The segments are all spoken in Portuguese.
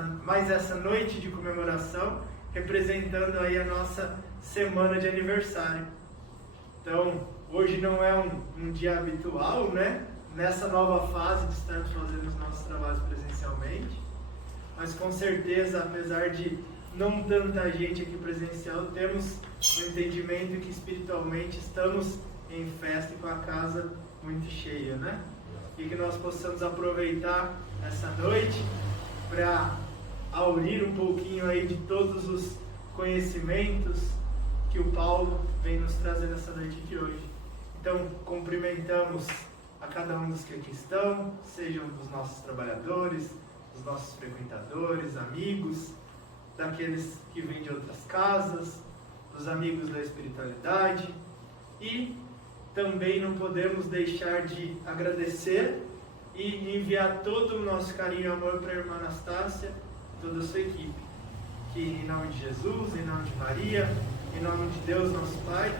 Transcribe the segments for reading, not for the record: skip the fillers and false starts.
mais essa noite de comemoração, representando aí a nossa semana de aniversário. Então, hoje não é um dia habitual, né? Nessa nova fase de estarmos fazendo os nossos trabalhos presencialmente, mas com certeza, apesar de não tanta gente aqui presencial, temos o entendimento que espiritualmente estamos em festa e com a casa muito cheia, né? E que nós possamos aproveitar essa noite para aurir um pouquinho aí de todos os conhecimentos que o Paulo vem nos trazer nessa noite de hoje. Então, cumprimentamos a cada um dos que aqui estão, sejam dos nossos trabalhadores, dos nossos frequentadores, amigos, daqueles que vêm de outras casas, dos amigos da espiritualidade. E também não podemos deixar de agradecer e enviar todo o nosso carinho e amor para a irmã Anastácia e toda a sua equipe. Que em nome de Jesus, em nome de Maria, em nome de Deus, nosso Pai,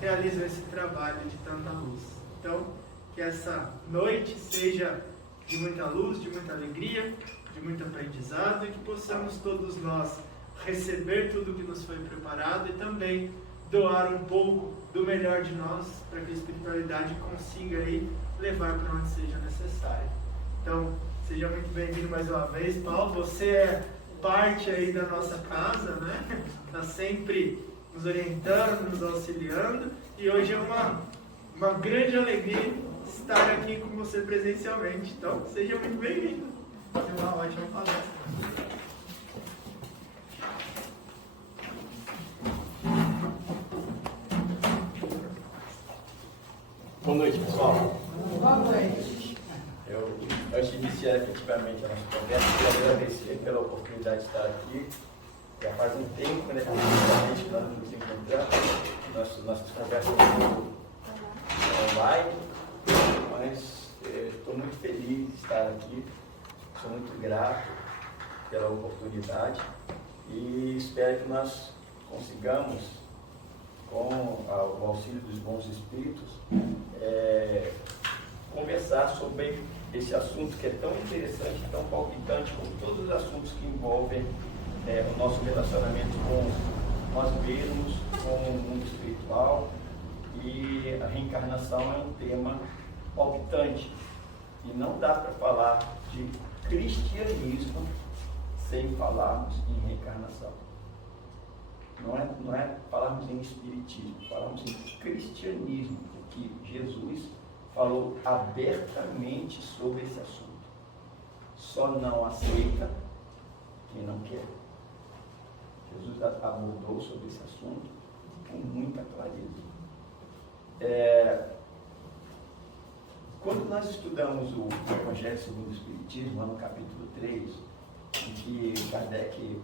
realizam esse trabalho de tanta luz. Então, que essa noite seja de muita luz, de muita alegria, de muito aprendizado, e que possamos todos nós receber tudo que nos foi preparado e também doar um pouco do melhor de nós para que a espiritualidade consiga aí levar para onde seja necessário. Então, seja muito bem-vindo mais uma vez, Paulo. Você é parte aí da nossa casa, né? Está sempre nos orientando, nos auxiliando, e hoje é uma grande alegria estar aqui com você presencialmente. Então, seja muito bem-vindo. É uma ótima palestra. Boa noite, pessoal. Boa noite. Antes de iniciar efetivamente a nossa conversa, quero agradecer pela oportunidade de estar aqui. Já faz um tempo, né, que nós nos encontramos, nossas conversas online, mas estou muito feliz de estar aqui, sou muito grato pela oportunidade e espero que nós consigamos, com o auxílio dos bons espíritos, conversar sobre esse assunto que é tão interessante, tão palpitante, como todos os assuntos que envolvem o nosso relacionamento com nós mesmos, com o mundo espiritual. E a reencarnação é um tema palpitante, e não dá para falar de cristianismo sem falarmos em reencarnação. Não é falarmos em espiritismo, falarmos em cristianismo, porque Jesus falou abertamente sobre esse assunto. Só não aceita quem não quer. Jesus abordou sobre esse assunto com muita clareza. Quando nós estudamos o Evangelho segundo o Espiritismo, lá no capítulo 3, em que Kardec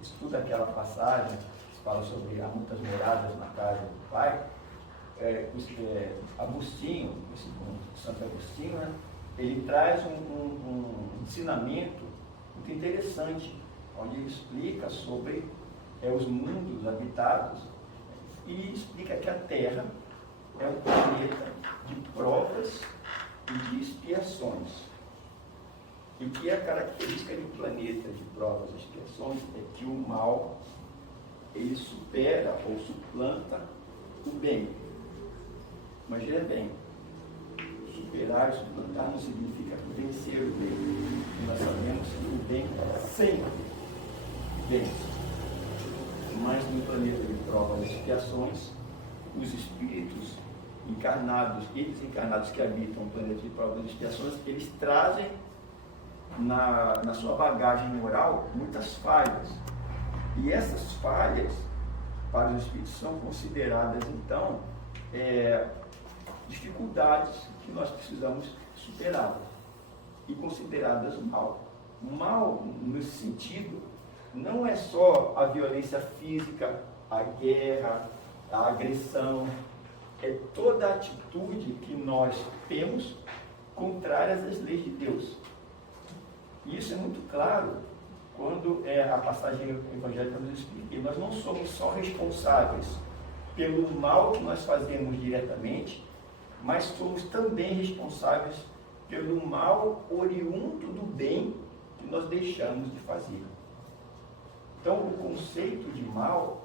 estuda aquela passagem que fala sobre há muitas moradas na casa do Pai, Agostinho, Santo Agostinho, né, ele traz um ensinamento muito interessante, onde ele explica sobre os mundos habitados e explica que a Terra é um planeta de provas e de expiações. E que a característica do planeta de provas e expiações é que o mal ele supera ou suplanta o bem. Mas é bem. Superar e suplantar não significa vencer o bem. Nós sabemos que o bem sempre vence. Mas no planeta de provas e expiações, os espíritos encarnados e desencarnados que habitam o planeta de provas e expiações, eles trazem na sua bagagem moral muitas falhas. E essas falhas, para os espíritos, são consideradas, então, dificuldades que nós precisamos superar e consideradas mal. Mal, nesse sentido, não é só a violência física, a guerra, a agressão, é toda a atitude que nós temos contrárias às leis de Deus. E isso é muito claro quando a passagem evangélica nos explica que nós não somos só responsáveis pelo mal que nós fazemos diretamente, mas somos também responsáveis pelo mal oriundo do bem que nós deixamos de fazer. Então, o conceito de mal,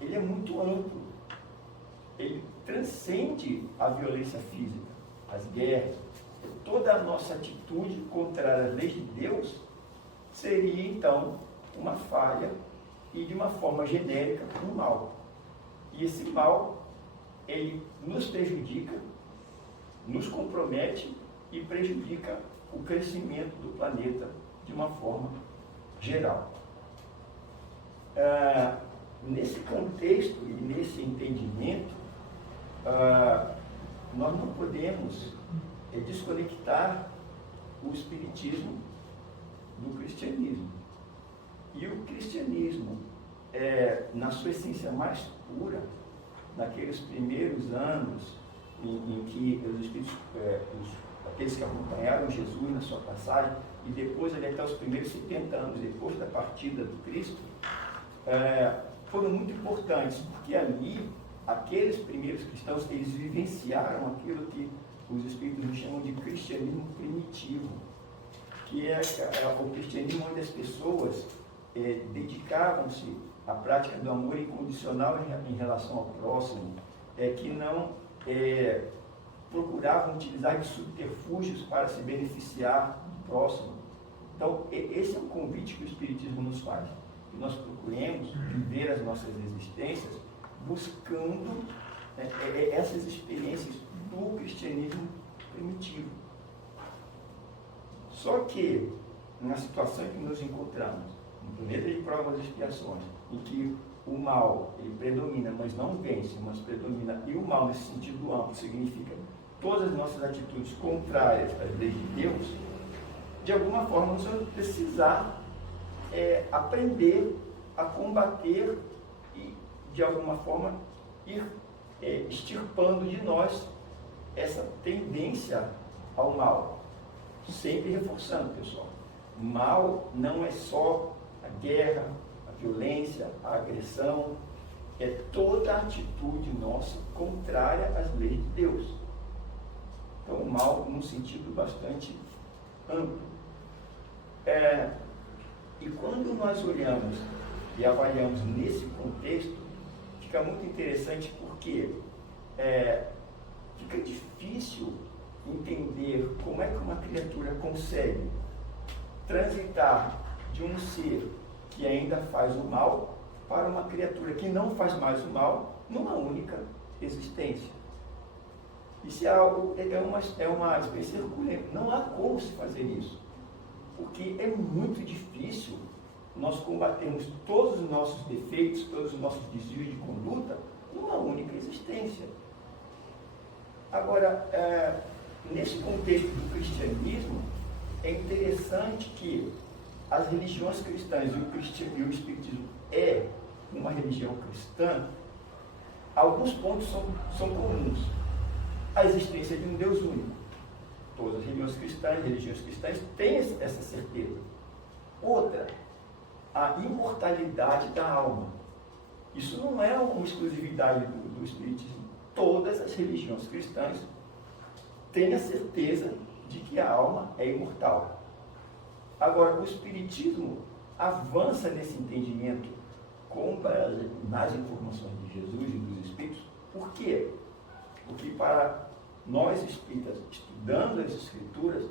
ele é muito amplo. Ele transcende a violência física, as guerras. Toda a nossa atitude contrária às leis de Deus seria, então, uma falha e, de uma forma genérica, um mal. E esse mal, ele nos prejudica, nos compromete e prejudica o crescimento do planeta de uma forma geral. Nesse contexto e nesse entendimento, nós não podemos desconectar o espiritismo do cristianismo. E o cristianismo, na sua essência mais pura, naqueles primeiros anos em que os espíritos, aqueles que acompanharam Jesus na sua passagem, e depois ali até os primeiros 70 anos depois da partida do Cristo, foram muito importantes, porque ali, aqueles primeiros cristãos, eles vivenciaram aquilo que os espíritos chamam de cristianismo primitivo, que é o cristianismo onde as pessoas dedicavam-se à prática do amor incondicional em relação ao próximo, que não procuravam utilizar de subterfúgios para se beneficiar do próximo. Então, esse é um convite que o Espiritismo nos faz, que nós procuremos viver as nossas existências buscando essas experiências do cristianismo primitivo. Só que, na situação em que nos encontramos, no planeta de provas e expiações, em que o mal ele predomina, mas não vence, mas predomina, e o mal nesse sentido amplo significa todas as nossas atitudes contrárias às leis de Deus, de alguma forma nós vamos precisar aprender a combater e, de alguma forma, ir extirpando de nós essa tendência ao mal. Sempre reforçando, pessoal, mal não é só a guerra, a violência, a agressão, é toda a atitude nossa contrária às leis de Deus. Então, o mal num sentido bastante amplo. E quando nós olhamos e avaliamos nesse contexto, fica muito interessante porque fica difícil entender como é que uma criatura consegue transitar de um ser que ainda faz o mal para uma criatura que não faz mais o mal numa única existência. Isso é algo, é uma experiência hercúlea. Não há como se fazer isso, porque é muito difícil nós combatermos todos os nossos defeitos, todos os nossos desvios de conduta numa única existência. Agora, nesse contexto do cristianismo, é interessante que as religiões cristãs e o espiritismo é uma religião cristã, alguns pontos são comuns. A existência de um Deus único. Todas as religiões cristãs têm essa certeza. Outra, a imortalidade da alma. Isso não é uma exclusividade do espiritismo. Todas as religiões cristãs têm a certeza de que a alma é imortal. Agora, o espiritismo avança nesse entendimento com base nas informações de Jesus e dos espíritos. Por quê? Porque para nós espíritas, estudando as escrituras,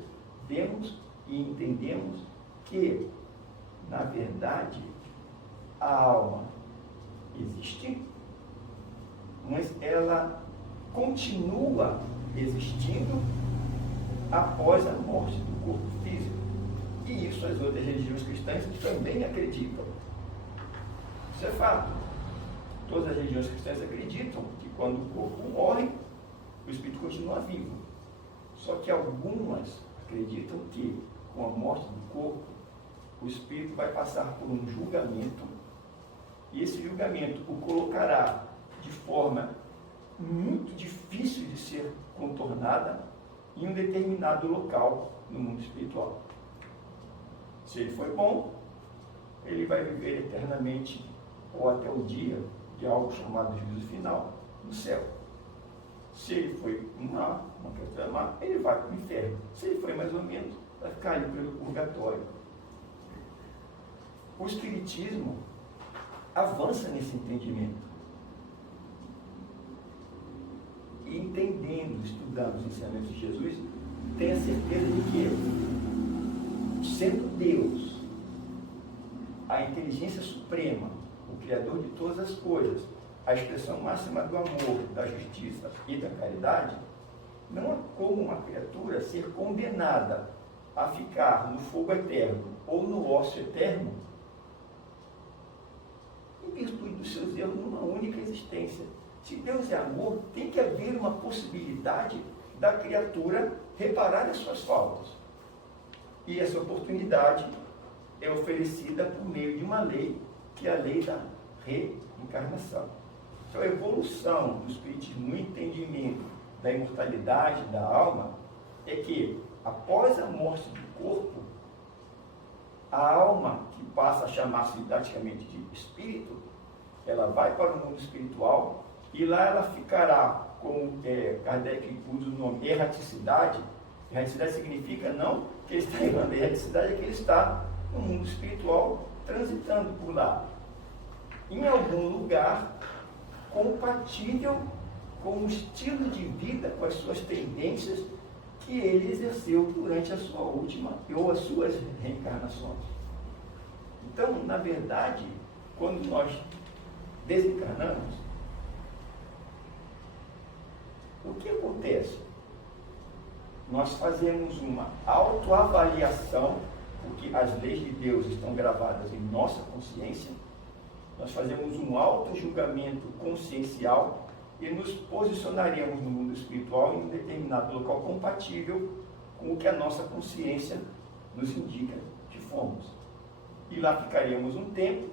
vemos e entendemos que, na verdade, a alma existe, mas ela continua existindo após a morte do corpo físico. E isso as outras religiões cristãs também acreditam. Isso é fato. Todas as religiões cristãs acreditam que quando o corpo morre, o espírito continua vivo. Só que algumas acreditam que, com a morte do corpo, o espírito vai passar por um julgamento, e esse julgamento o colocará de forma muito difícil de ser contornada em um determinado local no mundo espiritual. Se ele foi bom, ele vai viver eternamente, ou até o dia de algo chamado juízo final, no céu. Se ele foi uma criatura má, ele vai para o inferno. Se ele foi mais ou menos, vai ficar ali pelo purgatório. o Espiritismo avança nesse entendimento. E entendendo, estudando os ensinamentos de Jesus, tenha certeza de que, sendo Deus, a inteligência suprema, o Criador de todas as coisas, a expressão máxima do amor, da justiça e da caridade, não há como uma criatura ser condenada a ficar no fogo eterno ou no ócio eterno em virtude dos seus erros numa única existência. Se Deus é amor, tem que haver uma possibilidade da criatura reparar as suas faltas. E essa oportunidade é oferecida por meio de uma lei, que é a lei da reencarnação. Então, a evolução do Espiritismo no entendimento da imortalidade da alma é que, após a morte do corpo, a alma, que passa a chamar-se didaticamente de espírito, ela vai para o mundo espiritual e lá ela ficará, como Kardec usa o nome erraticidade. Erraticidade significa não que ele está errando, a erraticidade é que ele está no mundo espiritual transitando por lá, em algum lugar compatível com o estilo de vida, com as suas tendências que ele exerceu durante a sua última ou as suas reencarnações. Então, na verdade, quando nós desencarnamos, o que acontece? Nós fazemos uma autoavaliação, porque as leis de Deus estão gravadas em nossa consciência. Nós fazemos um auto-julgamento consciencial e nos posicionaremos no mundo espiritual em um determinado local compatível com o que a nossa consciência nos indica que fomos. E lá ficaremos um tempo,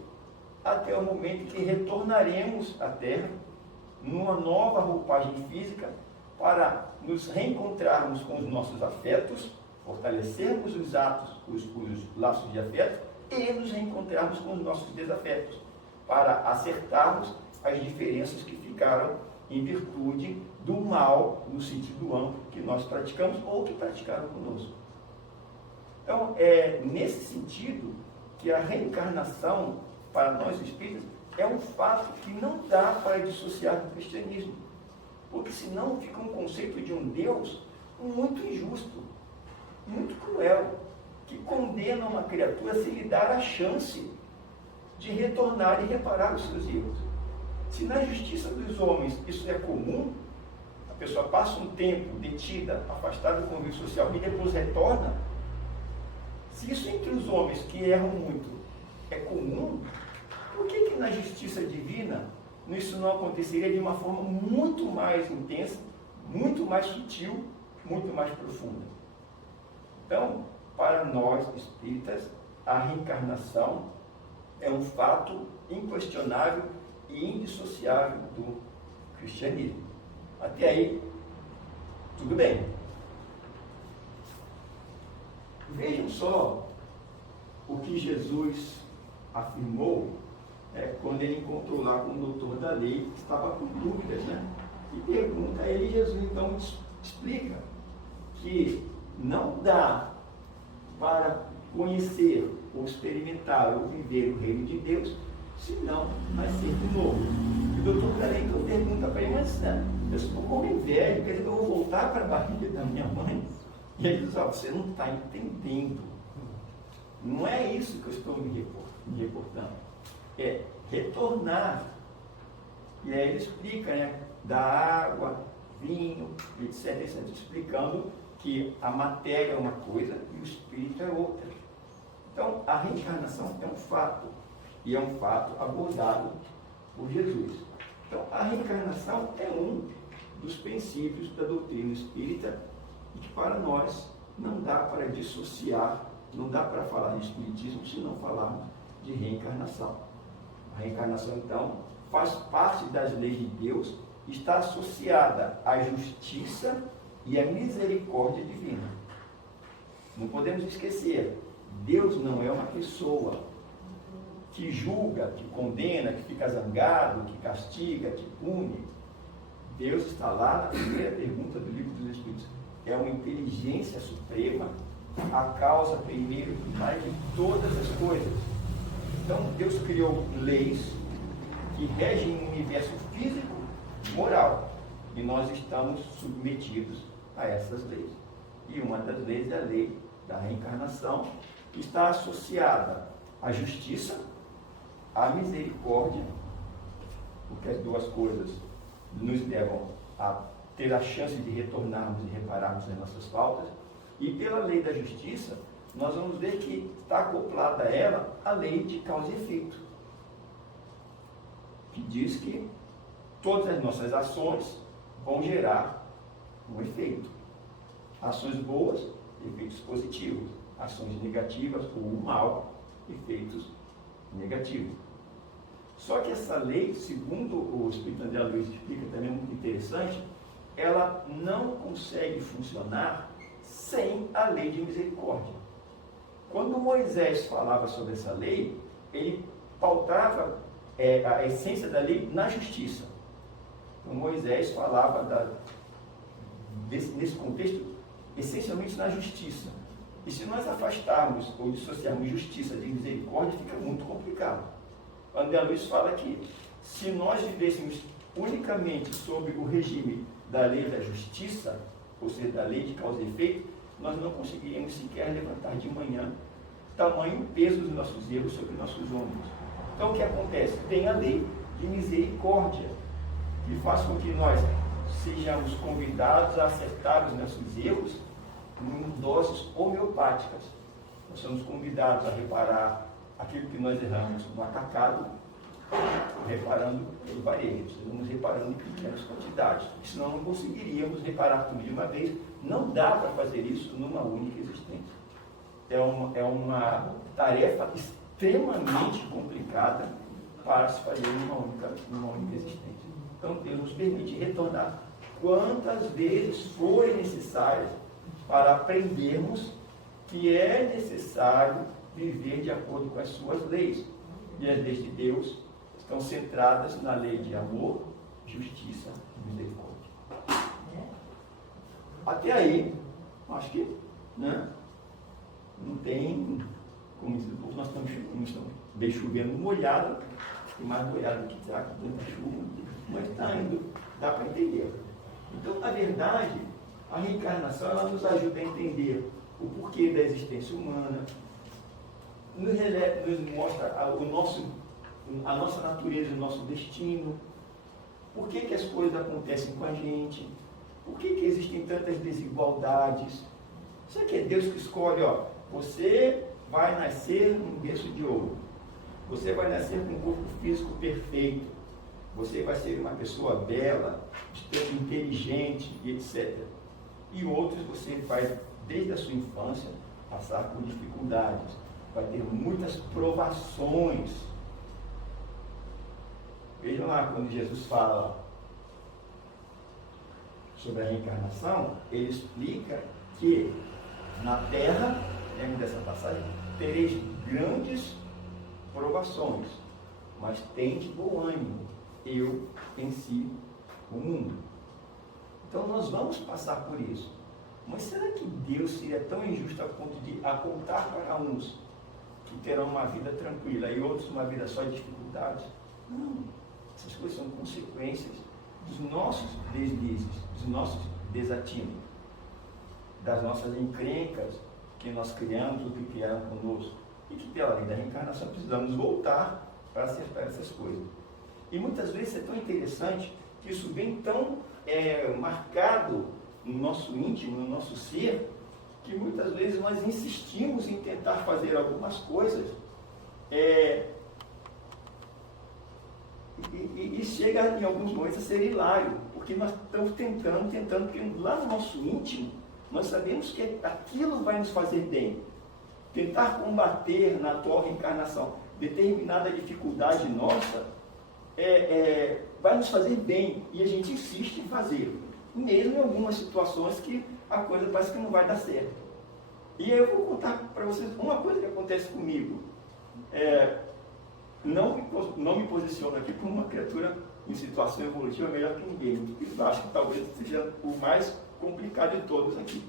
até o momento que retornaremos à Terra, numa nova roupagem física, para nos reencontrarmos com os nossos afetos, fortalecermos os laços de afeto e nos reencontrarmos com os nossos desafetos, para acertarmos as diferenças que ficaram em virtude do mal, no sentido amplo, que nós praticamos ou que praticaram conosco. Então, é nesse sentido que a reencarnação, para nós espíritas, é um fato que não dá para dissociar do cristianismo, porque senão fica um conceito de um Deus muito injusto, muito cruel, que condena uma criatura sem lhe dar a chance de retornar e reparar os seus erros. Se na justiça dos homens isso é comum, a pessoa passa um tempo detida, afastada do convívio social e depois retorna, se isso entre os homens que erram muito é comum, por que na justiça divina isso não aconteceria de uma forma muito mais intensa, muito mais sutil, muito mais profunda? Então, para nós espíritas, a reencarnação é um fato inquestionável e indissociável do cristianismo. Até aí, tudo bem. Vejam só o que Jesus afirmou quando ele encontrou lá com o doutor da lei, que estava com dúvidas, né? E pergunta a ele, Jesus então explica que não dá para conhecer, ou experimentar, ou viver o reino de Deus, se não nascer de novo. E o doutor da lei então pergunta para ele, mas eu sou um homem velho, quer dizer que eu vou voltar para a barriga da minha mãe? E ele diz, você não está entendendo. Não é isso que eu estou me reportando. É retornar. E aí ele explica, né, da água, vinho, etc, etc, explicando que a matéria é uma coisa e o espírito é outra. Então, a reencarnação é um fato, e é um fato abordado por Jesus. Então, a reencarnação é um dos princípios da doutrina espírita e que para nós não dá para dissociar, não dá para falar de espiritismo se não falarmos de reencarnação. A reencarnação, então, faz parte das leis de Deus, está associada à justiça e à misericórdia divina. Não podemos esquecer, Deus não é uma pessoa que julga, que condena, que fica zangado, que castiga, que pune. Deus está lá na primeira pergunta do Livro dos Espíritos. É uma inteligência suprema, a causa primeiro e mais de todas as coisas. Então, Deus criou leis que regem o universo físico e moral. E nós estamos submetidos a essas leis. E uma das leis é a lei da reencarnação, que está associada à justiça, à misericórdia, porque as duas coisas nos levam a ter a chance de retornarmos e repararmos as nossas faltas. E pela lei da justiça, nós vamos ver que está acoplada a ela a lei de causa e efeito, que diz que todas as nossas ações vão gerar um efeito. Ações boas, efeitos positivos. Ações negativas ou mal, efeitos negativos. Só que essa lei, segundo o Espírito André Luiz explica também muito interessante, ela não consegue funcionar sem a lei de misericórdia. Quando Moisés falava sobre essa lei, ele pautava a essência da lei na justiça. Então Moisés falava nesse contexto, essencialmente na justiça. E se nós afastarmos ou dissociarmos justiça de misericórdia, fica muito complicado. André Luiz fala que se nós vivêssemos unicamente sob o regime da lei da justiça, ou seja, da lei de causa e efeito, nós não conseguiríamos sequer levantar de manhã tamanho peso dos nossos erros sobre nossos ombros. Então o que acontece? Tem a lei de misericórdia, que faz com que nós sejamos convidados a acertar os nossos erros em doses homeopáticas. Nós somos convidados a reparar aquilo que nós erramos no atacado, reparando em varejo, estamos reparando em pequenas quantidades, senão não conseguiríamos reparar tudo de uma vez. Não dá para fazer isso numa única existência. É uma tarefa extremamente complicada para se fazer numa única existência. Então Deus nos permite retornar quantas vezes forem necessárias para aprendermos que é necessário viver de acordo com as suas leis. E as leis de Deus estão centradas na lei de amor, justiça e misericórdia. Até aí, acho que não tem, como diz o povo, nós estamos bem chovendo molhado, e mais molhado que está com tanta chuva, mas está indo, dá para entender. Então, na verdade, a reencarnação ela nos ajuda a entender o porquê da existência humana, nos mostra a nossa natureza, o nosso destino, por que as coisas acontecem com a gente, por que existem tantas desigualdades. Será que é Deus que escolhe, você vai nascer num berço de ouro, você vai nascer com um corpo físico perfeito, você vai ser uma pessoa bela, inteligente, etc. E outros você vai, desde a sua infância, passar por dificuldades, vai ter muitas provações. Vejam lá, quando Jesus fala sobre a reencarnação, ele explica que na Terra, lembra dessa passagem, tereis grandes provações, mas tende bom ânimo, eu venci o mundo. Então nós vamos passar por isso. Mas será que Deus seria tão injusto a ponto de apontar para uns que terão uma vida tranquila e outros uma vida só de dificuldades? Não. Essas coisas são consequências dos nossos deslizes, dos nossos desatinos, das nossas encrencas que nós criamos ou que criaram conosco. E que pela lei da reencarnação precisamos voltar para acertar essas coisas. E muitas vezes é tão interessante que isso vem tão marcado no nosso íntimo, no nosso ser, que muitas vezes nós insistimos em tentar fazer algumas coisas e chega em alguns momentos a ser hilário, porque nós estamos tentando, porque lá no nosso íntimo nós sabemos que aquilo vai nos fazer bem. Tentar combater na atual reencarnação determinada dificuldade nossa vai nos fazer bem, e a gente insiste em fazer, mesmo em algumas situações que a coisa parece que não vai dar certo. E aí eu vou contar para vocês uma coisa que acontece comigo. Não me posiciono aqui como uma criatura em situação evolutiva melhor que ninguém. Eu acho que talvez seja o mais complicado de todos aqui.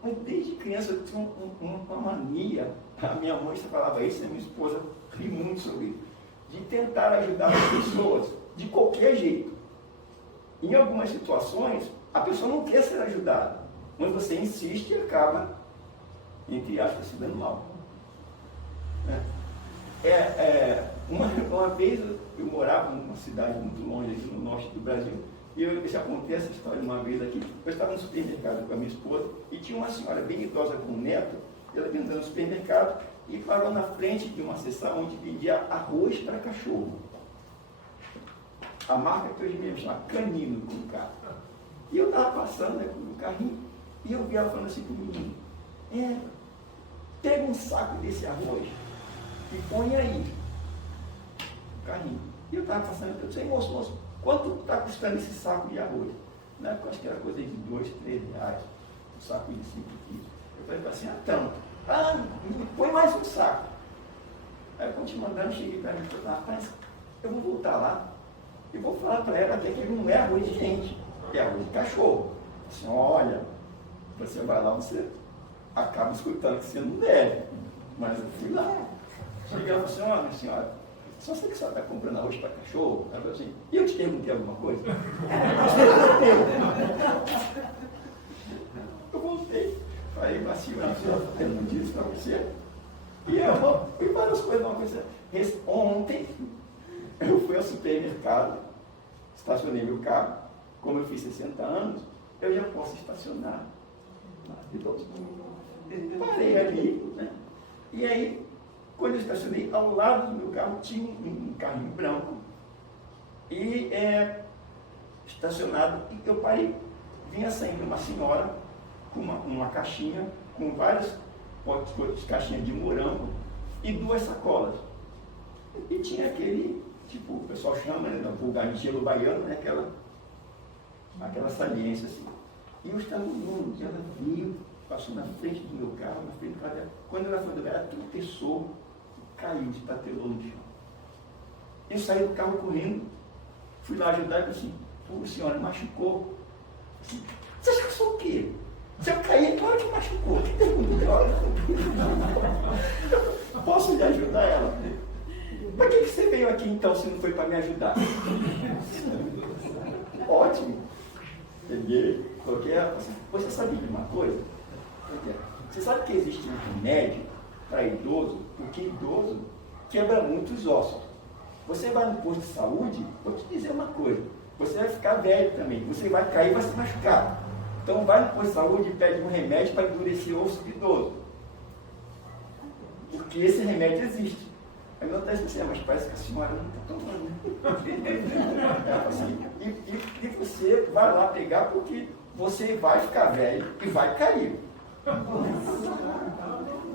Mas desde criança eu tinha uma mania. A minha mãe falava isso, a minha esposa li muito sobre isso, de tentar ajudar as pessoas de qualquer jeito. Em algumas situações, a pessoa não quer ser ajudada, mas você insiste e acaba, entre aspas, se dando mal. Uma vez eu morava numa cidade muito longe, aqui no norte do Brasil, e eu já contei essa história uma vez aqui. Eu estava no supermercado com a minha esposa e tinha uma senhora bem idosa com um neto, ela vinha andando no supermercado e parou na frente de uma seção onde vendia arroz para cachorro. A marca que hoje mesmo chama Canino com o carro. E eu estava passando, né, com o carrinho e eu vi ela falando assim comigo: pega um saco desse arroz e põe aí o carrinho. E eu estava passando, eu disse: moço, quanto está custando esse saco de arroz? Na época, acho que era coisa de R$2, R$3, um saco de 5 quilos. Eu falei assim: tanto. Põe mais um saco. Aí eu continuo andando, cheguei para mim e falei: rapaz, eu vou voltar lá e vou falar para ela até que não é arroz de gente, é arroz de cachorro. Assim, olha, você vai lá, você acaba escutando que você não deve. Mas eu fui lá. Cheguei lá e falei assim: olha, minha senhora, só sei que a senhora está comprando arroz para cachorro. Ela falou assim: e eu te perguntei alguma coisa? Eu voltei. Falei: mas senhora, eu não disse para você. E várias coisas, uma coisa. Ontem, eu fui ao supermercado, estacionei meu carro. Como eu fiz 60 anos, eu já posso estacionar. Parei ali, né? E aí, quando eu estacionei, ao lado do meu carro tinha um carrinho branco e estacionado, e eu parei, vinha saindo uma senhora com uma caixinha, com várias caixinhas de morango e 2 sacolas. E tinha aquele, tipo, o pessoal chama, né, vulgar de gelo baiano, né, aquela saliência assim. E eu estava olhando, e ela veio, passou na frente do meu carro, na frente do carro dela. Quando ela foi do ela tropeçou, caiu, estatelou no chão. Eu saí do carro correndo, fui lá ajudar e falei assim: pô, senhora, machucou. Assim, você acha que eu sou o quê? Se eu cair, claro que machucou. Que pergunta? Posso lhe ajudar ela? Para que você veio aqui então se não foi para me ajudar? Ótimo. Peguei, coloquei ela, assim: você sabe de uma coisa? Você sabe que existe um remédio para idoso, porque idoso quebra muitos ossos. Você vai no posto de saúde, vou te dizer uma coisa: você vai ficar velho também, você vai cair e vai se machucar. Então vai no posto de saúde e pede um remédio para endurecer o osso do idoso. Porque esse remédio existe. Aí não está assim: mas parece que a senhora não está tomando. Assim, e você vai lá pegar porque você vai ficar velho e vai cair.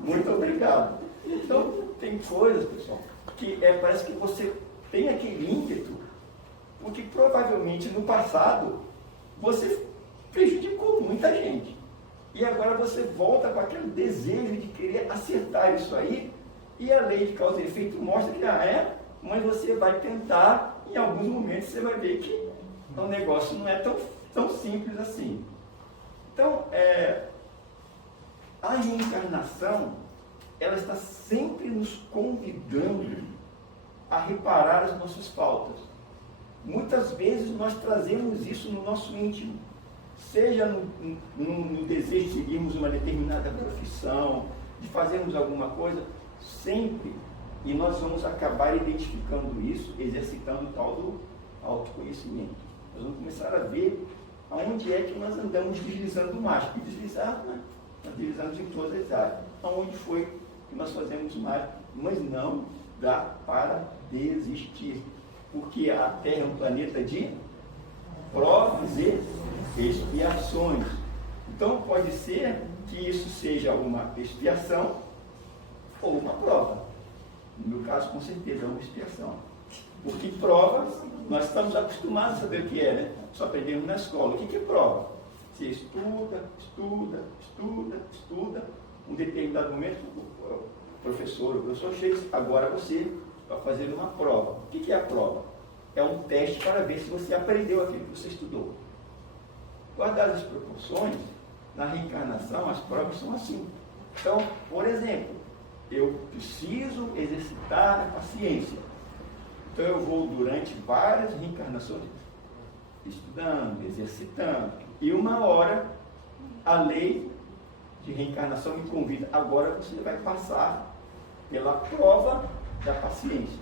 Muito obrigado. Então, tem coisas, pessoal, que parece que você tem aquele ímpeto, porque provavelmente no passado você prejudicou muita gente. E agora você volta com aquele desejo de querer acertar isso aí, e a lei de causa e efeito mostra que mas você vai tentar, em alguns momentos você vai ver que o negócio não é tão simples assim. Então, a reencarnação, ela está sempre nos convidando a reparar as nossas faltas. Muitas vezes nós trazemos isso no nosso íntimo, seja no desejo de seguirmos uma determinada profissão, de fazermos alguma coisa, sempre, e nós vamos acabar identificando isso, exercitando o tal do autoconhecimento. Nós vamos começar a ver aonde é que nós andamos deslizando mais, porque deslizar, né? Nós deslizamos em todas as áreas. Aonde foi que nós fazemos mais, mas não dá para desistir, porque a Terra é um planeta de provas e expiações. Então pode ser que isso seja uma expiação ou uma prova. No meu caso, com certeza, é uma expiação. Porque prova, nós estamos acostumados a saber o que é, né? Só aprendemos na escola. O que é prova? Você estuda, um determinado momento, o professor chega, agora você vai fazer uma prova. O que é a prova? É um teste para ver se você aprendeu aquilo que você estudou. Guardadas as proporções, na reencarnação, as provas são assim. Então, por exemplo, eu preciso exercitar a paciência. Então eu vou durante várias reencarnações estudando, exercitando, e uma hora a lei de reencarnação me convida, agora você vai passar pela prova da paciência,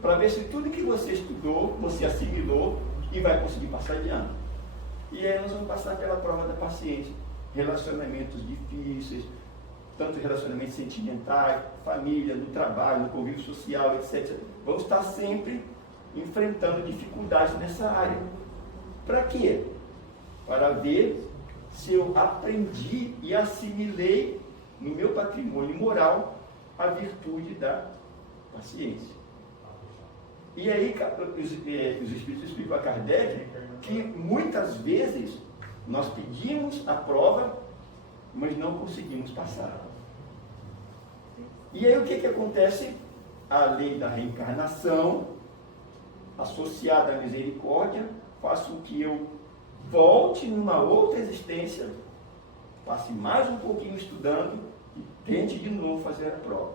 para ver se tudo que você estudou, você assimilou e vai conseguir passar de ano. E aí nós vamos passar pela prova da paciência, relacionamentos difíceis, tanto relacionamentos sentimentais, família, no trabalho, no convívio social, etc. Vamos estar sempre enfrentando dificuldades nessa área. Para quê? Para ver se eu aprendi e assimilei no meu patrimônio moral a virtude da paciência. E aí os Espíritos explicam a Kardec que muitas vezes nós pedimos a prova, mas não conseguimos passar. E aí o que acontece? A lei da reencarnação, associada à misericórdia, faz com que eu volte numa outra existência, passe mais um pouquinho estudando e tente de novo fazer a prova.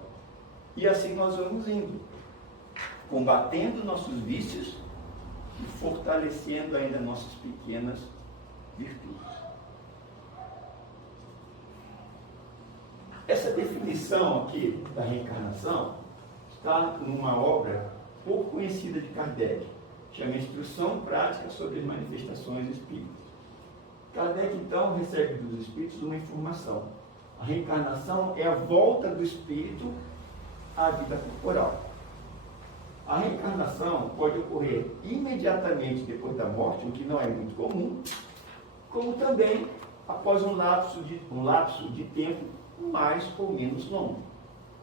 E assim nós vamos indo, combatendo nossos vícios e fortalecendo ainda nossas pequenas virtudes. Essa definição aqui da reencarnação está numa obra pouco conhecida de Kardec, chama Instrução Prática sobre as Manifestações Espíritas. Kardec, então, recebe dos Espíritos uma informação. A reencarnação é a volta do Espírito à vida corporal. A reencarnação pode ocorrer imediatamente depois da morte, o que não é muito comum, como também após um lapso de tempo mais ou menos longo.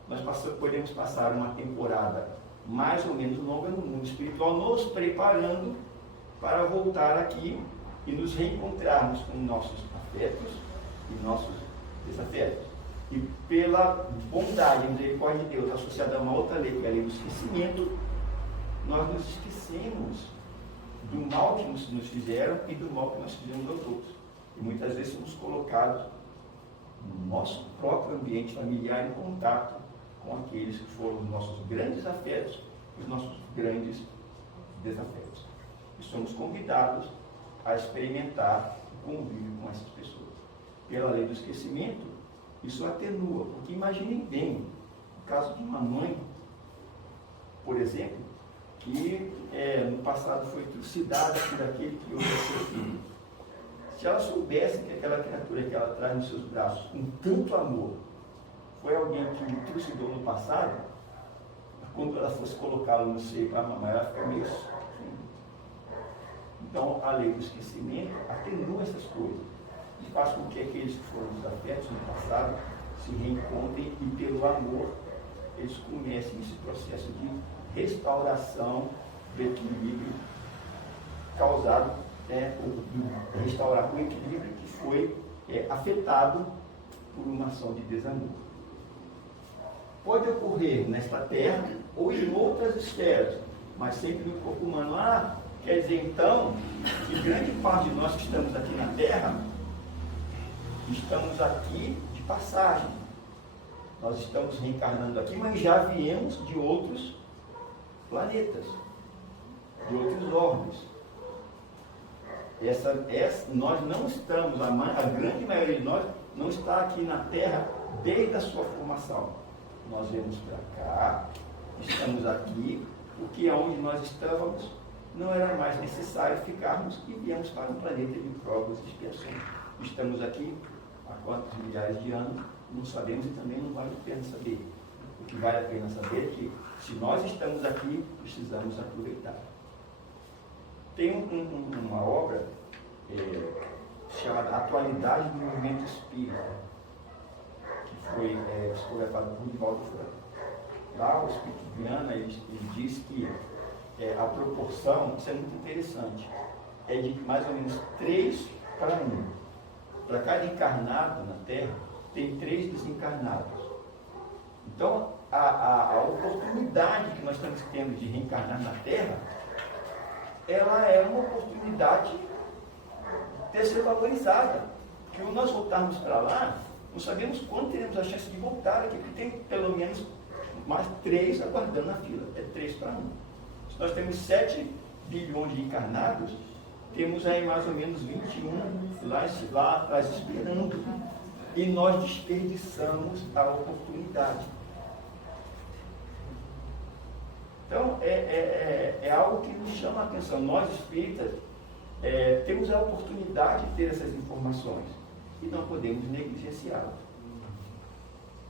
Nós podemos passar uma temporada mais ou menos longa no mundo espiritual, nos preparando para voltar aqui e nos reencontrarmos com nossos afetos e nossos desafetos. E pela bondade e misericórdia de Deus, associada a uma outra lei, que é a lei do esquecimento, nós nos esquecemos do mal que nos fizeram e do mal que nós fizemos aos outros. E muitas vezes somos colocados no nosso próprio ambiente familiar em contato com aqueles que foram os nossos grandes afetos e os nossos grandes desafetos. E somos convidados a experimentar o convívio com essas pessoas. Pela lei do esquecimento, isso atenua, porque imaginem bem o caso de uma mãe, por exemplo, que no passado foi trucidada por aquele que hoje é seu filho. Se ela soubesse que aquela criatura que ela traz nos seus braços com tanto amor foi alguém que o trucidou no passado, quando ela fosse colocá-lo no seio para mamar, ela fica meio assim. Então, a lei do esquecimento atenua essas coisas e faz com que aqueles que foram desafetos no passado se reencontrem e, pelo amor, eles comecem esse processo de restauração do equilíbrio causado, restaurar o equilíbrio que foi afetado por uma ação de desamor. Pode ocorrer nesta Terra ou em outras esferas, mas sempre no corpo humano. Quer dizer então que grande parte de nós que estamos aqui na Terra, estamos aqui de passagem. Nós estamos reencarnando aqui, mas já viemos de outros planetas, de outros órbitos. Nós não estamos, a grande maioria de nós não está aqui na Terra desde a sua formação. Nós viemos para cá, estamos aqui, porque onde nós estávamos não era mais necessário ficarmos e viemos para um planeta de provas e expiações. Estamos aqui há quantos milhares de anos, não sabemos e também não vale a pena saber. O que vale a pena saber é que, se nós estamos aqui, precisamos aproveitar. Tem uma obra chamada Atualidade do Movimento Espírita, que foi psicografado por Divaldo Franco. Lá o Espírito de Viana, ele diz que a proporção, isso é muito interessante, é de mais ou menos 3 para 1. Para cada encarnado na Terra, tem 3 desencarnados. Então, a oportunidade que nós estamos tendo de reencarnar na Terra, ela é uma oportunidade de ser valorizada. Que ao nós voltarmos para lá, não sabemos quando teremos a chance de voltar aqui, porque tem pelo menos mais 3 aguardando na fila. É 3 para 1. Se nós temos 7 bilhões de encarnados, temos aí mais ou menos 21 lá atrás esperando. E nós desperdiçamos a oportunidade. Então, é algo que nos chama a atenção. Nós, espíritas, temos a oportunidade de ter essas informações e não podemos negligenciá-las.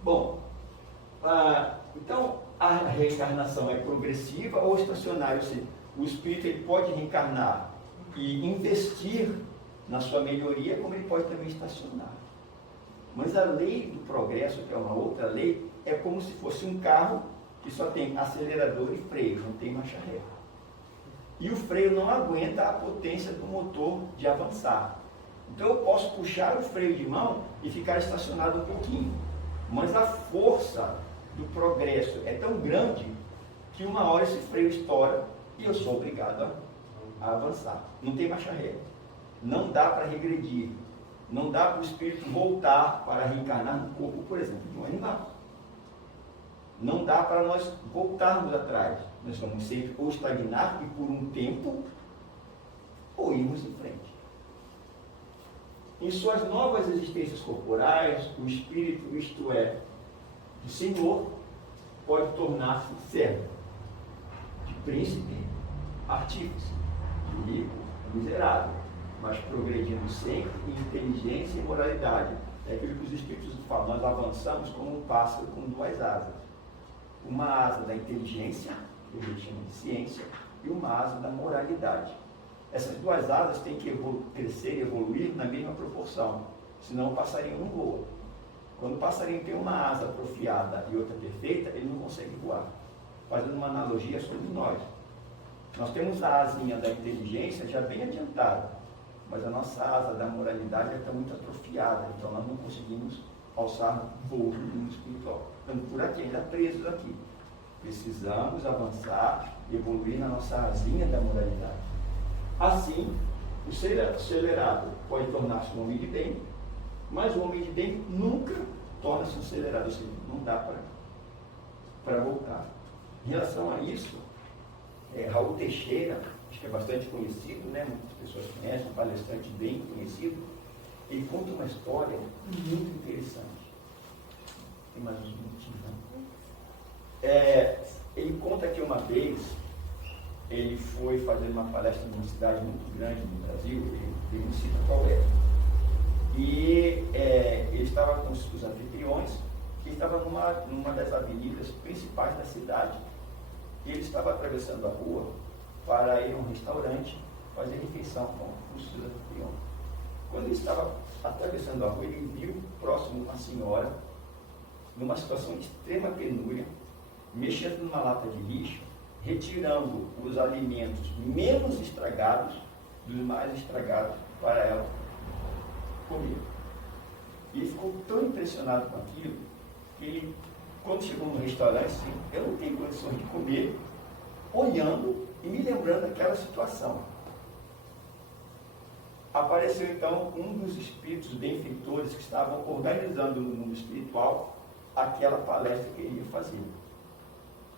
Bom, então a reencarnação é progressiva ou estacionária? Ou seja, o espírito ele pode reencarnar e investir na sua melhoria, como ele pode também estacionar. Mas a lei do progresso, que é uma outra lei, é como se fosse um carro que só tem acelerador e freio, não tem marcha ré. E o freio não aguenta a potência do motor de avançar. Então eu posso puxar o freio de mão e ficar estacionado um pouquinho. Mas a força do progresso é tão grande que uma hora esse freio estoura e eu sou obrigado a avançar. Não tem marcha ré. Não dá para regredir. Não dá para o espírito voltar para reencarnar no corpo, por exemplo, de um animal. Não dá para nós voltarmos atrás. Nós vamos sempre ou estagnar e por um tempo, ou irmos em frente. Em suas novas existências corporais, o espírito, isto é, do Senhor, pode tornar-se servo, de príncipe, artífice, de rico, miserável, mas progredindo sempre em inteligência e moralidade. É aquilo que os espíritos falam, nós avançamos como um pássaro com 2 asas. Uma asa da inteligência, que a gente chama de ciência, e uma asa da moralidade. Essas 2 asas têm que crescer e evoluir na mesma proporção, senão o passarinho não voa. Quando o passarinho tem uma asa atrofiada e outra perfeita, ele não consegue voar. Fazendo uma analogia sobre nós. Nós temos a asinha da inteligência já bem adiantada, mas a nossa asa da moralidade está muito atrofiada, então nós não conseguimos alçar voo no mundo espiritual. Estamos por aqui, ainda presos aqui. Precisamos avançar e evoluir na nossa asinha da moralidade. Assim, o ser acelerado pode tornar-se um homem de bem, mas o homem de bem nunca torna-se um acelerado, ou seja, não dá para voltar. Em relação a isso, Raul Teixeira, acho que é bastante conhecido, né? Muitas pessoas conhecem, um palestrante bem conhecido, ele conta uma história muito interessante. Tem mais uns minutinhos, né? Ele conta que uma vez ele foi fazer uma palestra numa cidade muito grande no Brasil, ele não cita qual é. E ele estava com os anfitriões, que estava numa das avenidas principais da cidade. E ele estava atravessando a rua para ir a um restaurante fazer refeição com os seus anfitriões. Quando ele estava atravessando a rua, ele viu próximo uma senhora, numa situação de extrema penúria, mexendo numa lata de lixo, retirando os alimentos menos estragados dos mais estragados para ela comer. E ele ficou tão impressionado com aquilo que ele, quando chegou no restaurante, disse: eu não tenho condições de comer, olhando e me lembrando daquela situação. Apareceu então um dos espíritos benfeitores que estavam organizando no mundo espiritual aquela palestra que ele ia fazer.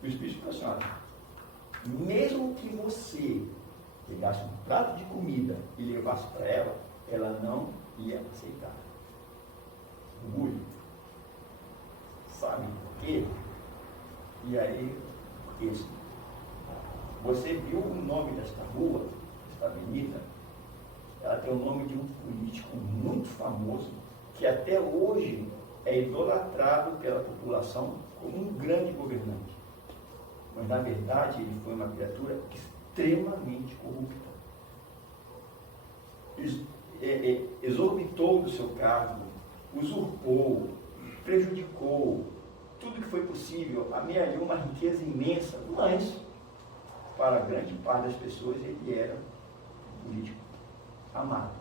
O espírito ficou assim: olha, mesmo que você pegasse um prato de comida e levasse para ela, ela não ia aceitar. Orgulho. Sabe por quê? E aí, isso. Você viu o nome desta rua, desta avenida? Ela tem o nome de um político muito famoso, que até hoje é idolatrado pela população como um grande governante. Mas, na verdade, ele foi uma criatura extremamente corrupta. Exorbitou do seu cargo, usurpou, prejudicou, tudo que foi possível, amealhou uma riqueza imensa, mas, para a grande parte das pessoas, ele era um político amado.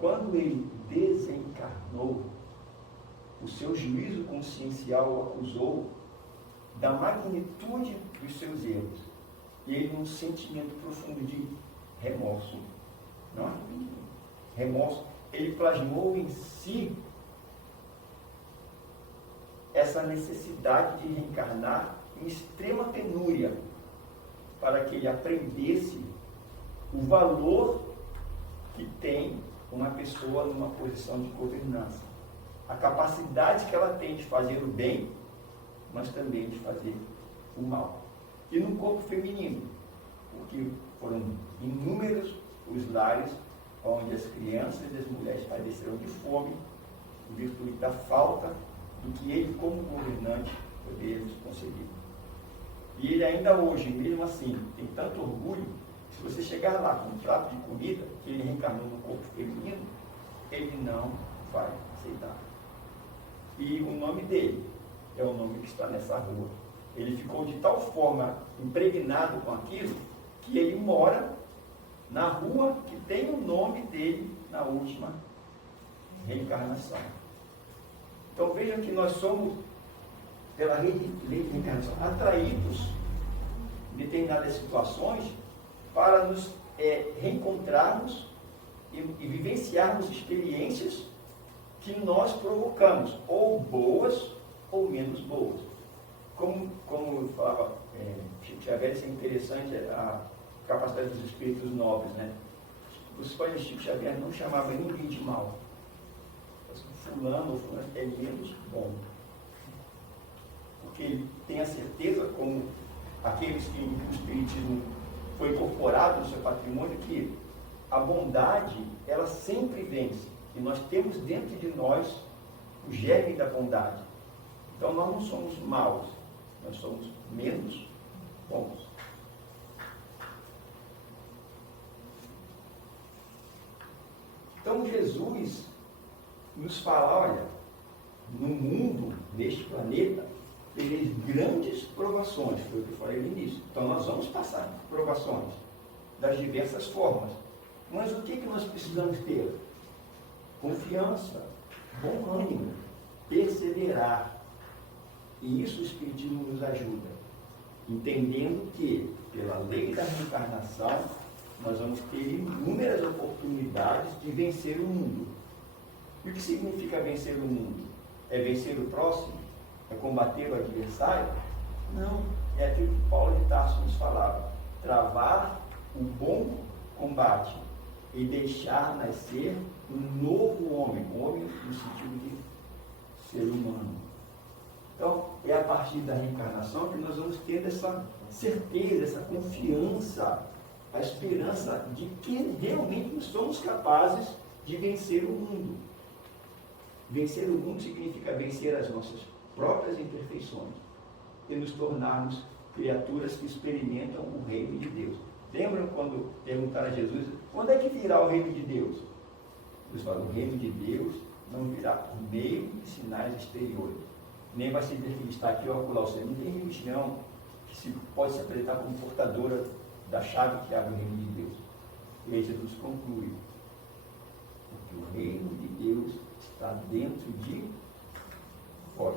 Quando ele desencarnou, o seu juízo consciencial o acusou da magnitude dos seus erros. E ele, num sentimento profundo de remorso, não é? Remorso, ele plasmou em si essa necessidade de reencarnar em extrema penúria, para que ele aprendesse o valor que tem uma pessoa numa posição de governança, a capacidade que ela tem de fazer o bem, mas também de fazer o mal. E no corpo feminino, porque foram inúmeros os lares onde as crianças e as mulheres padeceram de fome, em virtude da falta do que ele, como governante, poderia nos conceder. E ele ainda hoje, mesmo assim, tem tanto orgulho, se você chegar lá com um prato de comida, que ele reencarnou no corpo feminino, ele não vai aceitar. E o nome dele é o nome que está nessa rua. Ele ficou de tal forma impregnado com aquilo, que ele mora na rua que tem o nome dele na última reencarnação. Então vejam que nós somos, pela lei de reencarnação, atraídos em determinadas situações para nos reencontrarmos e vivenciarmos experiências que nós provocamos, ou boas ou menos boas. Como eu falava, Chico Xavier, isso é interessante, a capacidade dos espíritos nobres, né? Os pais de Chico Xavier não chamavam ninguém de mal. Fulano ou fulano é menos bom. Porque ele tem a certeza, como aqueles que o espiritismo foi incorporado no seu patrimônio, que a bondade, ela sempre vence. E nós temos dentro de nós o germe da bondade. Então nós não somos maus, nós somos menos bons. Então Jesus nos fala, olha, no mundo, neste planeta, tereis grandes provações, foi o que eu falei no início. Então nós vamos passar por provações das diversas formas. Mas o que nós precisamos ter? Confiança, bom ânimo, perseverar. E isso o Espiritismo nos ajuda, entendendo que, pela lei da reencarnação, nós vamos ter inúmeras oportunidades de vencer o mundo. E o que significa vencer o mundo? É vencer o próximo? É combater o adversário? Não, é aquilo que Paulo de Tarso nos falava: travar o bom combate e deixar nascer um novo homem, homem no sentido de ser humano. Então, é a partir da reencarnação que nós vamos ter essa certeza, essa confiança, a esperança de que realmente nós somos capazes de vencer o mundo. Vencer o mundo significa vencer as nossas próprias imperfeições e nos tornarmos criaturas que experimentam o reino de Deus. Lembram quando perguntaram a Jesus, quando é que virá o reino de Deus? Eles falam, o reino de Deus não virá por meio de sinais exteriores. Nem vai ser que está aqui ou acolá. Você não tem religião que pode se apresentar como portadora da chave que abre o reino de Deus. E aí Jesus conclui, porque o reino de Deus está dentro de vós,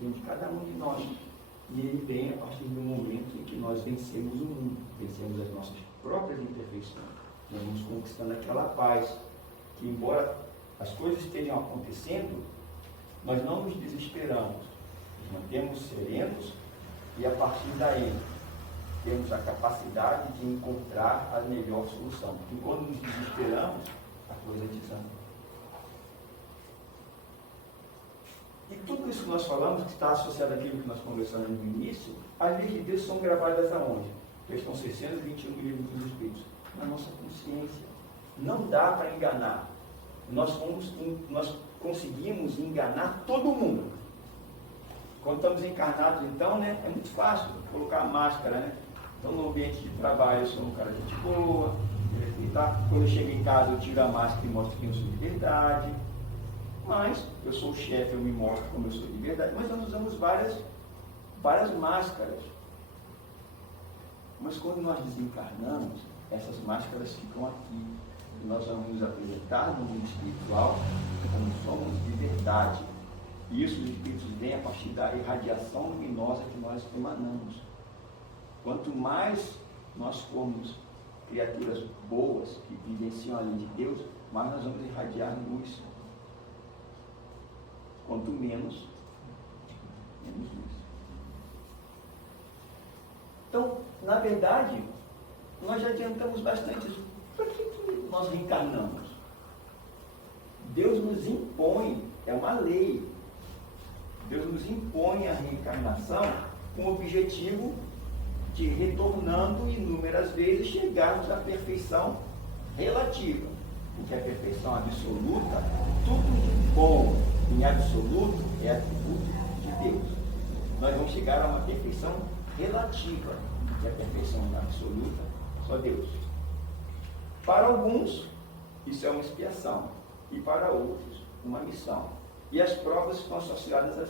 dentro de cada um de nós. E ele vem a partir do momento em que nós vencemos o mundo, vencemos as nossas próprias imperfeições. Nós vamos conquistando aquela paz, que embora as coisas estejam acontecendo, nós não nos desesperamos, nos mantemos serenos e a partir daí temos a capacidade de encontrar a melhor solução. Porque quando nos desesperamos, a coisa desanda. E tudo isso que nós falamos, que está associado àquilo que nós conversamos no início, as leis de Deus são gravadas aonde? Questão 621 do Livro dos Espíritos. Na nossa consciência. Não dá para enganar. Nós conseguimos enganar todo mundo. Quando estamos encarnados, então, né, é muito fácil colocar a máscara, né? Então, no ambiente de trabalho, eu sou um cara de gente boa, quando eu chego em casa, eu tiro a máscara e mostro quem eu sou de verdade. Mas, eu sou o chefe, eu me mostro como eu sou de verdade. Mas nós usamos várias máscaras. Mas quando nós desencarnamos, essas máscaras ficam aqui. E nós vamos nos apresentar no mundo espiritual como somos de verdade. E isso os espíritos vêm a partir da irradiação luminosa que nós emanamos. Quanto mais nós formos criaturas boas, que vivenciam a lei de Deus, mais nós vamos irradiar luz. Quanto menos, menos luz. Então, na verdade, nós já adiantamos bastante isso. Para que nós reencarnamos? Deus nos impõe, é uma lei. Deus nos impõe a reencarnação com o objetivo de, retornando inúmeras vezes, chegarmos à perfeição relativa. Porque a perfeição absoluta, tudo de bom em absoluto é atributo de Deus. Nós vamos chegar a uma perfeição relativa, que é a perfeição absoluta, só Deus. Para alguns, isso é uma expiação, e para outros, uma missão. E as provas estão associadas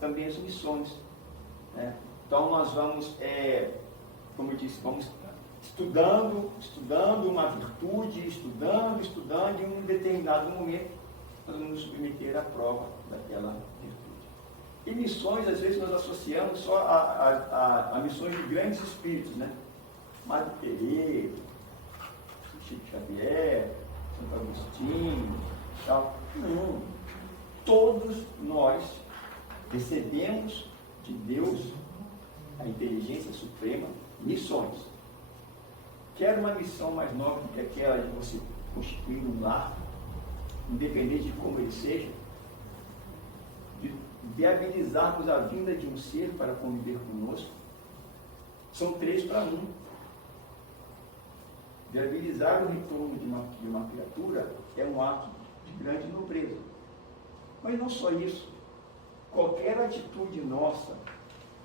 também às missões. Né? Então nós vamos, como eu disse, vamos estudando uma virtude, estudando, e em um determinado momento nós vamos nos submeter à prova daquela virtude. E missões, às vezes, nós associamos só a missões de grandes espíritos, né? Madre Teresa, Chico Xavier, Santo Agostinho, tal. Não. Todos nós recebemos de Deus, a inteligência suprema, missões. Quer uma missão mais nobre do que aquela de você constituir um lar, independente de como ele seja, de viabilizarmos a vinda de um ser para conviver conosco, são 3 para 1. Viabilizar o retorno de uma criatura é um ato de grande nobreza. Mas não só isso. Qualquer atitude nossa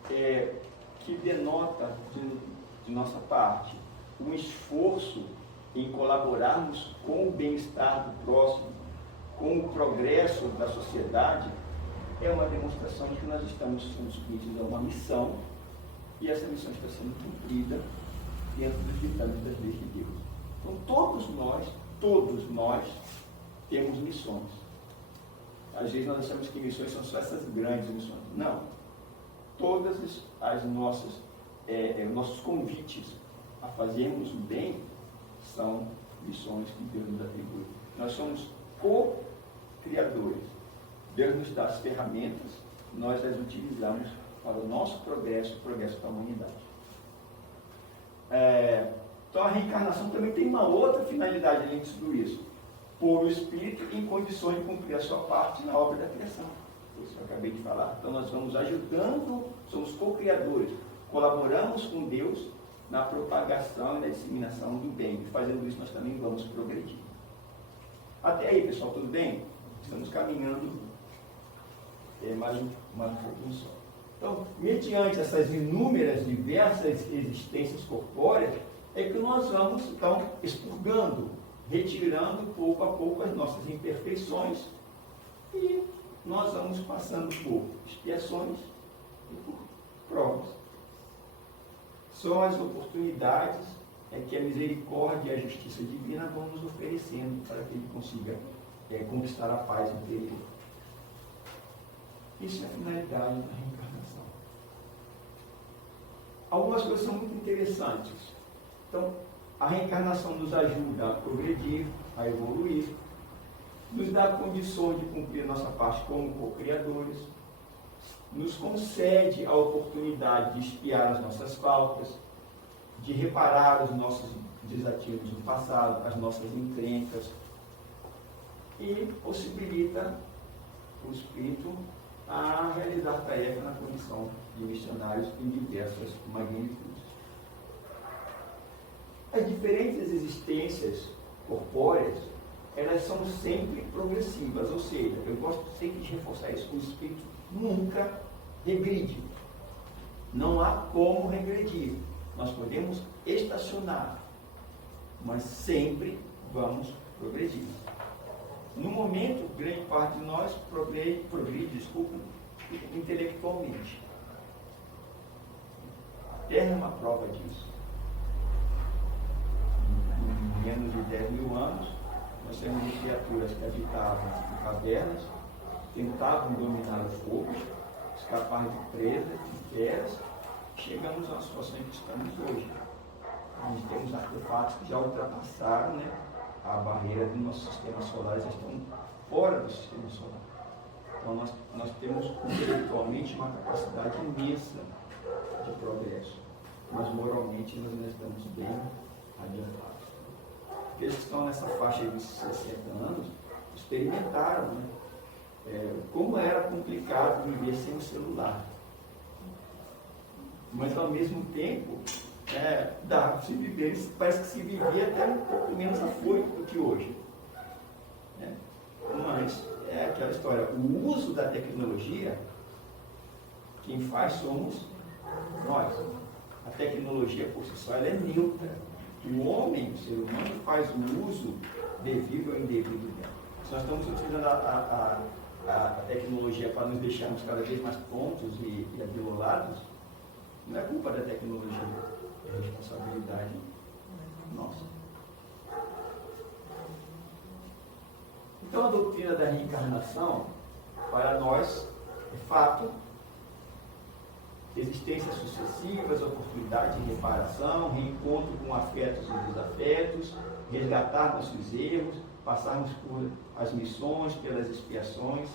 que denota de nossa parte um esforço em colaborarmos com o bem-estar do próximo, com o progresso da sociedade, é uma demonstração de que nós estamos sendo submetidos a uma missão, e essa missão está sendo cumprida dentro dos ditames das leis de Deus. Então todos nós temos missões. Às vezes nós achamos que missões são só essas grandes missões. Não. Todas as nossos convites a fazermos o bem são missões que Deus nos atribui. Nós somos co-criadores. Deus nos dá as ferramentas, nós as utilizamos para o nosso progresso, o progresso da humanidade. Então a reencarnação também tem uma outra finalidade além de tudo isso. Pôr o espírito em condições de cumprir a sua parte na obra da criação. Isso eu acabei de falar. Então nós vamos ajudando, somos co-criadores, colaboramos com Deus na propagação e na disseminação do bem. E fazendo isso nós também vamos progredir. Até aí, pessoal, tudo bem? Estamos caminhando mais um pouquinho só. Então, mediante essas inúmeras, diversas existências corpóreas, é que nós vamos, então, expurgando, retirando pouco a pouco as nossas imperfeições, e nós vamos passando por expiações e por provas. São as oportunidades que a misericórdia e a justiça divina vão nos oferecendo para que ele consiga conquistar a paz interior. Isso é a finalidade da reencarnação. Algumas coisas são muito interessantes. Então, a reencarnação nos ajuda a progredir, a evoluir, nos dá condições de cumprir nossa parte como co-criadores, nos concede a oportunidade de expiar as nossas faltas, de reparar os nossos desativos do passado, as nossas encrencas, e possibilita o espírito a realizar tarefa na condição de missionários em diversas magnitudes. As diferentes existências corpóreas, elas são sempre progressivas, ou seja, eu gosto sempre de reforçar isso, o espírito nunca regride. Não há como regredir. Nós podemos estacionar, mas sempre vamos progredir. No momento, grande parte de nós progride, intelectualmente. A Terra é uma prova disso. Em menos de 10 mil anos, nós temos criaturas que habitavam em cavernas, tentavam dominar o fogo, escapar de presas, de feras, chegamos à situação em que estamos hoje. Nós temos artefatos que já ultrapassaram, a barreira do nosso sistema solar, já estão fora do sistema solar. Então nós temos intelectualmente uma capacidade imensa de progresso, mas moralmente nós ainda estamos bem adiantados. Aqueles que estão nessa faixa de 60 anos experimentaram, né? Como era complicado viver sem o celular. Mas ao mesmo tempo, dá para se viver, parece que se vivia até um pouco menos afoito do que hoje. Mas é aquela história, o uso da tecnologia, quem faz somos nós. A tecnologia por si só ela é neutra. O homem, o ser humano, faz o uso devido ou indevido dela. Se nós estamos utilizando a tecnologia para nos deixarmos cada vez mais prontos e abiolados, não é culpa da tecnologia, é responsabilidade nossa. Então a doutrina da reencarnação, para nós, é fato, existências sucessivas, oportunidade de reparação, reencontro com afetos e desafetos, resgatar nossos erros, passarmos por as missões, pelas expiações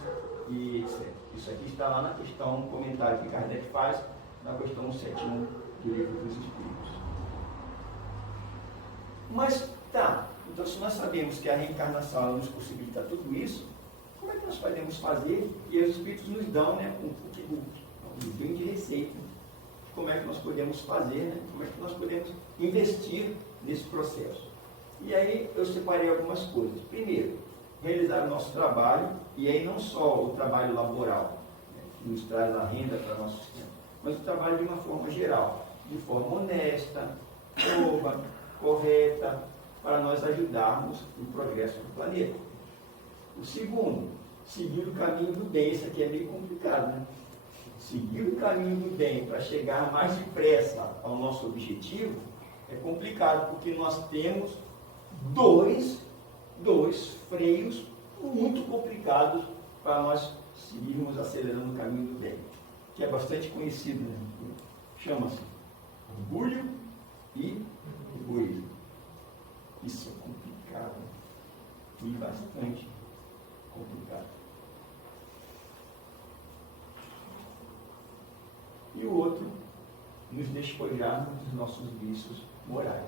e etc. Isso aqui está lá na questão, um comentário que Kardec faz na questão 71 do Livro dos Espíritos. Mas, então se nós sabemos que a reencarnação nos possibilita tudo isso, como é que nós podemos fazer? E os Espíritos nos dão, bem de receita, como é que nós podemos fazer, como é que nós podemos investir nesse processo. E aí eu separei algumas coisas. Primeiro, realizar o nosso trabalho, e aí não só o trabalho laboral, que nos traz a renda para o nosso sustento, mas o trabalho de uma forma geral, de forma honesta, boa, correta, para nós ajudarmos no progresso do planeta. O segundo, seguir o caminho do bem. Isso aqui é meio complicado, né? Seguir o caminho do bem para chegar mais depressa ao nosso objetivo é complicado, porque nós temos dois freios muito complicados para nós seguirmos acelerando o caminho do bem, que é bastante conhecido, né? Chama-se orgulho e egoísmo. Isso é complicado, e bastante complicado. E o outro, nos despojarmos dos nossos vícios morais.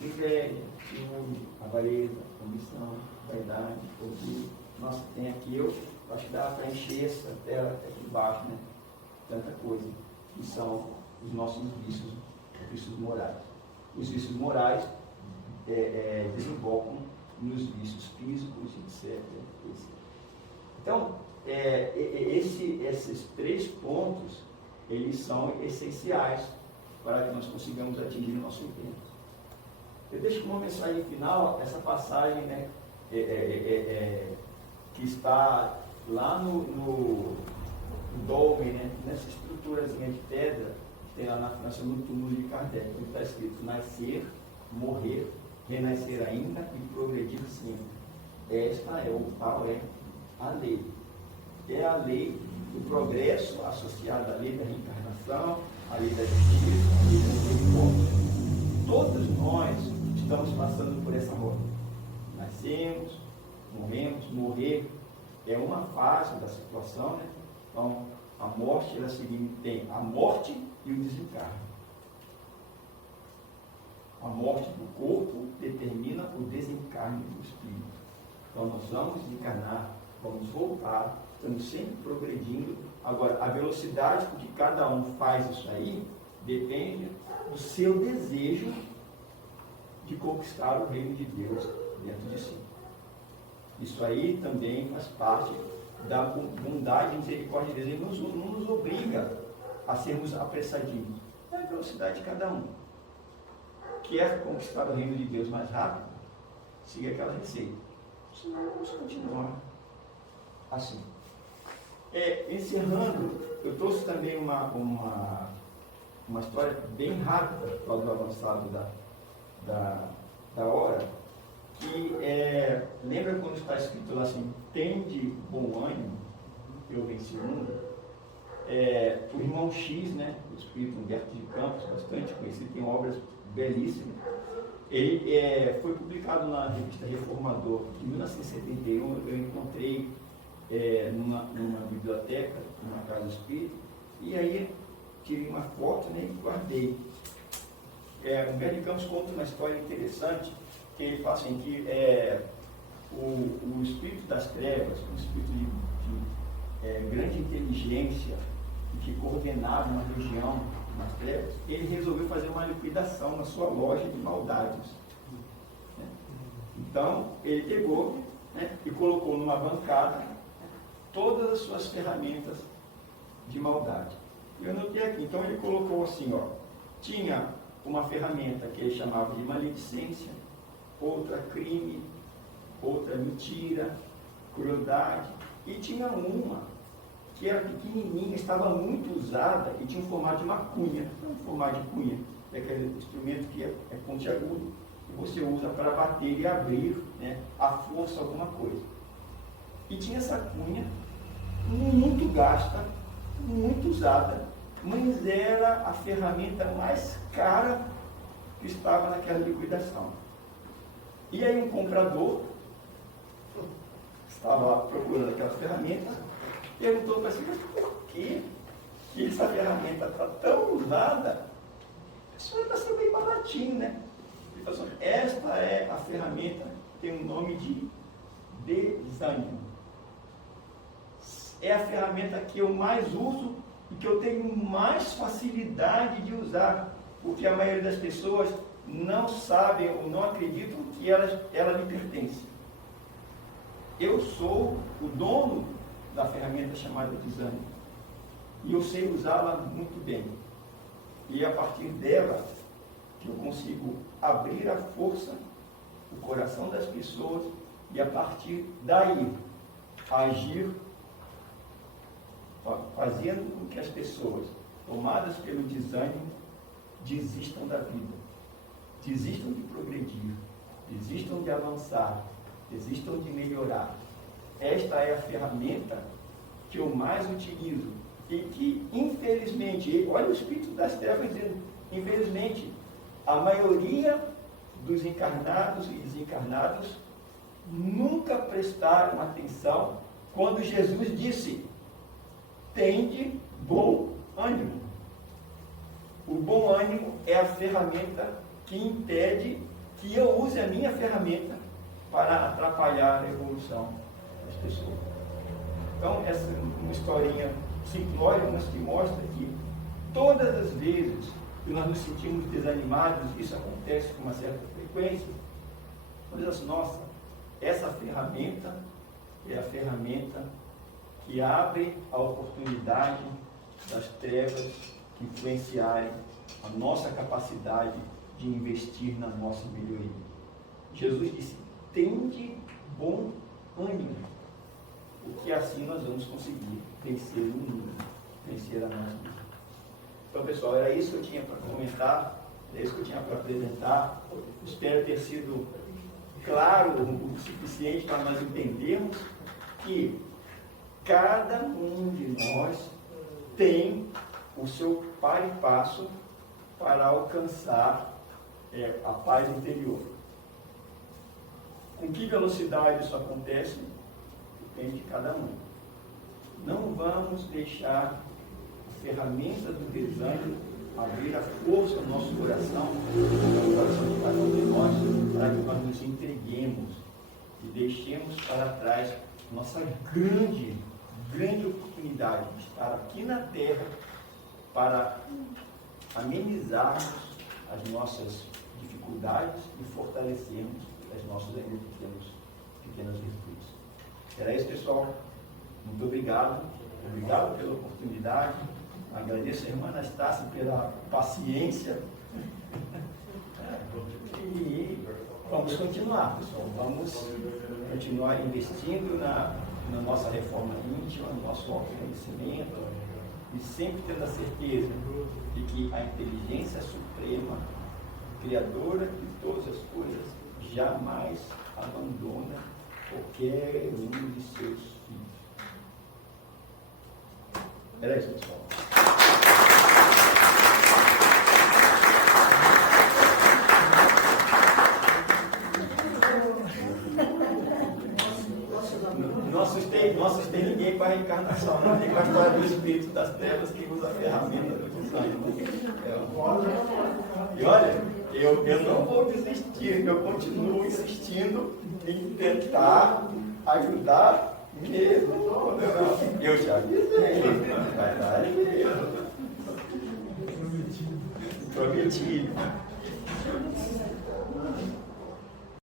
Inveja, ciúme, avareza, ambição, vaidade, orgulho. Nossa, tem aqui, eu acho que dá para encher essa tela aqui embaixo, né? Tanta coisa, que são os nossos vícios morais. Os vícios morais desembocam nos vícios físicos, etc. Então, esses 3 pontos, eles são essenciais para que nós consigamos atingir o nosso intento. Eu deixo como mensagem final essa passagem, né, que está lá no Dolmen, né, nessa estruturazinha de pedra que tem lá na França, no túmulo de Kardec, onde está escrito nascer, morrer, renascer ainda e progredir sempre. Esta é a lei. É a lei do progresso associada à lei da reencarnação, à lei da justiça, à lei da misericórdia. Todos nós estamos passando por essa roda. Nascemos, morremos, morrer é uma fase da situação, né? Então, a morte, ela tem a morte e o desencarne. A morte do corpo determina o desencarne do espírito. Então, nós vamos encarnar, vamos voltar, estamos sempre progredindo. Agora, a velocidade com que cada um faz isso aí depende do seu desejo de conquistar o reino de Deus dentro de si. Isso aí também faz parte da bondade e misericórdia de Deus. Ele não nos obriga a sermos apressadinhos. É a velocidade de cada um. Quer conquistar o reino de Deus mais rápido? Siga aquela receita. Senão, vamos continuar assim. Encerrando, eu trouxe também uma história bem rápida, por causa do avançado da hora, que lembra quando está escrito lá assim, tende bom ânimo, eu venci o mundo? O irmão X, né, o espírito Humberto de Campos, bastante conhecido, tem obras belíssimas. Ele foi publicado na revista Reformador, em 1971. Eu encontrei numa biblioteca, numa casa espírita, e aí tirei uma foto, né, e guardei. O Humberto Campos conta uma história interessante, que ele fala assim, que o espírito das trevas, um espírito de grande inteligência, que coordenava uma região nas trevas, ele resolveu fazer uma liquidação na sua loja de maldades. Né? Então, ele pegou, né, e colocou numa bancada todas as suas ferramentas de maldade. Eu notei aqui, então ele colocou assim, ó, tinha uma ferramenta que ele chamava de maledicência, outra crime, outra mentira, crueldade, e tinha uma que era pequenininha, estava muito usada e tinha um formato de uma cunha, um formato de cunha, é aquele instrumento que é pontiagudo, que você usa para bater e abrir, né, à força alguma coisa. E tinha essa cunha muito gasta, muito usada, mas era a ferramenta mais cara que estava naquela liquidação. E aí um comprador estava procurando aquela ferramenta, perguntou para si, mas por que essa ferramenta está tão usada? A senhora está sendo bem baratinho, né? Ele falou assim, esta é a ferramenta que tem o nome de desânimo. É a ferramenta que eu mais uso e que eu tenho mais facilidade de usar, porque a maioria das pessoas não sabem ou não acreditam que ela me pertence. Eu sou o dono da ferramenta chamada desânimo e eu sei usá-la muito bem. E é a partir dela que eu consigo abrir a força, o coração das pessoas e a partir daí agir, fazendo com que as pessoas, tomadas pelo desânimo, desistam da vida, desistam de progredir, desistam de avançar, desistam de melhorar. Esta é a ferramenta que eu mais utilizo e que, infelizmente, olha o espírito das trevas dizendo, infelizmente, a maioria dos encarnados e desencarnados nunca prestaram atenção quando Jesus disse, tende bom ânimo. O bom ânimo é a ferramenta que impede que eu use a minha ferramenta para atrapalhar a evolução das pessoas. Então, essa é uma historinha simplória, mas que mostra que todas as vezes que nós nos sentimos desanimados, isso acontece com uma certa frequência, mas nossa, essa ferramenta é a ferramenta que abre a oportunidade das trevas influenciarem a nossa capacidade de investir na nossa melhoria. Jesus disse, tende bom ânimo, porque assim nós vamos conseguir vencer o mundo, vencer a nossa vida. Então, pessoal, era isso que eu tinha para comentar, era isso que eu tinha para apresentar. Espero ter sido claro o suficiente para nós entendermos que cada um de nós tem o seu par e passo para alcançar a paz interior. Com que velocidade isso acontece? Depende de cada um. Não vamos deixar a ferramenta do desânimo abrir a força do nosso coração, no coração de cada um de nós, para que nós nos entreguemos e deixemos para trás nossa grande oportunidade de estar aqui na Terra para amenizarmos as nossas dificuldades e fortalecermos as nossas pequenas virtudes. Era isso, pessoal. Muito obrigado. Obrigado pela oportunidade. Agradeço a irmã Anastácia pela paciência. E vamos continuar, pessoal. Vamos continuar investindo na nossa reforma íntima, no nosso autoconhecimento, e sempre tendo a certeza de que a inteligência suprema, criadora de todas as coisas, jamais abandona qualquer um de seus filhos. Era isso, pessoal. Não assustei reencarnação, não tem com a história do espírito das trevas que usa a ferramenta do design. E olha, eu não vou desistir, eu continuo insistindo em tentar ajudar mesmo. Eu já avisei, vai dar mesmo. Prometi.